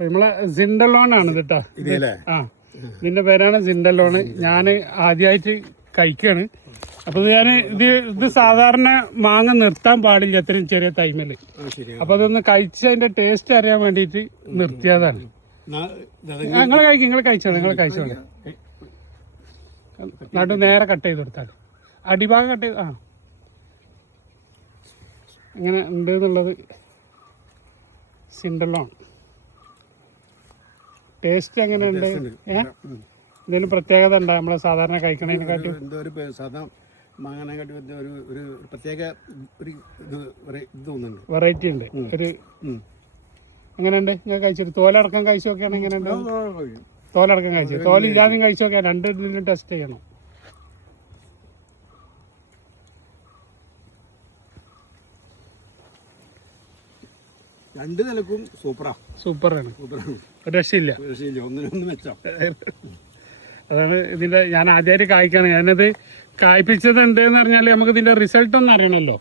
നമ്മളെ സിൻഡലോൺ ആണ് കേട്ടോ. ആ, ഇതിന്റെ പേരാണ് സിൻഡലോണ്. ഞാൻ ആദ്യമായിട്ട് കഴിക്കാണ്. അപ്പൊ ഇത് സാധാരണ മാങ്ങ നിർത്താൻ പാടില്ല അത്രയും ചെറിയ ടൈമില്. അപ്പൊ അതൊന്ന് കഴിച്ച് അതിന്റെ ടേസ്റ്റ് അറിയാൻ വേണ്ടിട്ട് നിർത്തിയതാണ്. നിങ്ങൾ കഴിച്ചോളെ നടു നേരെ കട്ട് ചെയ്ത് കൊടുത്താൽ അടിഭാഗം കട്ട് ചെയ്ത് ഇങ്ങനെ ഉണ്ട് എന്നുള്ളത് സിൻഡലോൺ. ടേസ്റ്റ് എങ്ങനെ ഉണ്ട്? ഇതിന് പ്രത്യേകത ഉണ്ടോ നമ്മളെ സാധാരണ കഴിക്കണതിനെക്കാട്ടി? വെറൈറ്റി ഉണ്ട്. ഒരു എങ്ങനെയുണ്ട്? നിങ്ങൾ കഴിച്ചിട്ട് തോലടക്കം കഴിച്ചു നോക്കിയാണ് എങ്ങനെയുണ്ട്? തോലടക്കം കഴിച്ചു, തോലില്ലാതെയും കഴിച്ചു നോക്കിയാൽ രണ്ടിനും ടെസ്റ്റ് ചെയ്യണം. രണ്ട് നിലക്കും സൂപ്പറാണ്, രക്ഷയില്ല. അതാണ് ഇതിന്റെ ഞാൻ ആദ്യമായിട്ട് കായ്ക്കാണ്. ഞാനത് കായ്പിച്ചതുണ്ട് എന്ന് പറഞ്ഞാൽ നമുക്ക് ഇതിന്റെ റിസൾട്ട് ഒന്നും അറിയണമല്ലോ.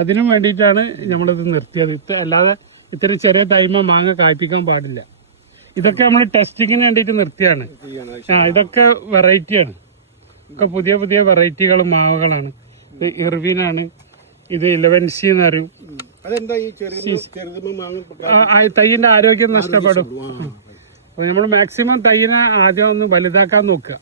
അതിനു വേണ്ടിയിട്ടാണ് നമ്മളിത് നിർത്തിയത്. അല്ലാതെ ഇത്ര ചെറിയ ടൈമ മാങ്ങ കായ്പിക്കാൻ പാടില്ല. ഇതൊക്കെ നമ്മൾ ടെസ്റ്റിങ്ങിന് വേണ്ടിയിട്ട് നിർത്തിയാണ്. ഇതൊക്കെ വെറൈറ്റിയാണ്. ഒക്കെ പുതിയ പുതിയ വെറൈറ്റികൾ മാവുകളാണ്. ഇത് ഇർവിനാണ്, ഇത് 11C എന്ന് പറയും. തൈയിന്റെ ആരോഗ്യം നഷ്ടപ്പെടും. അപ്പൊ നമ്മൾ മാക്സിമം തൈയിനെ ആദ്യം ഒന്ന് വലുതാക്കാൻ നോക്കുക.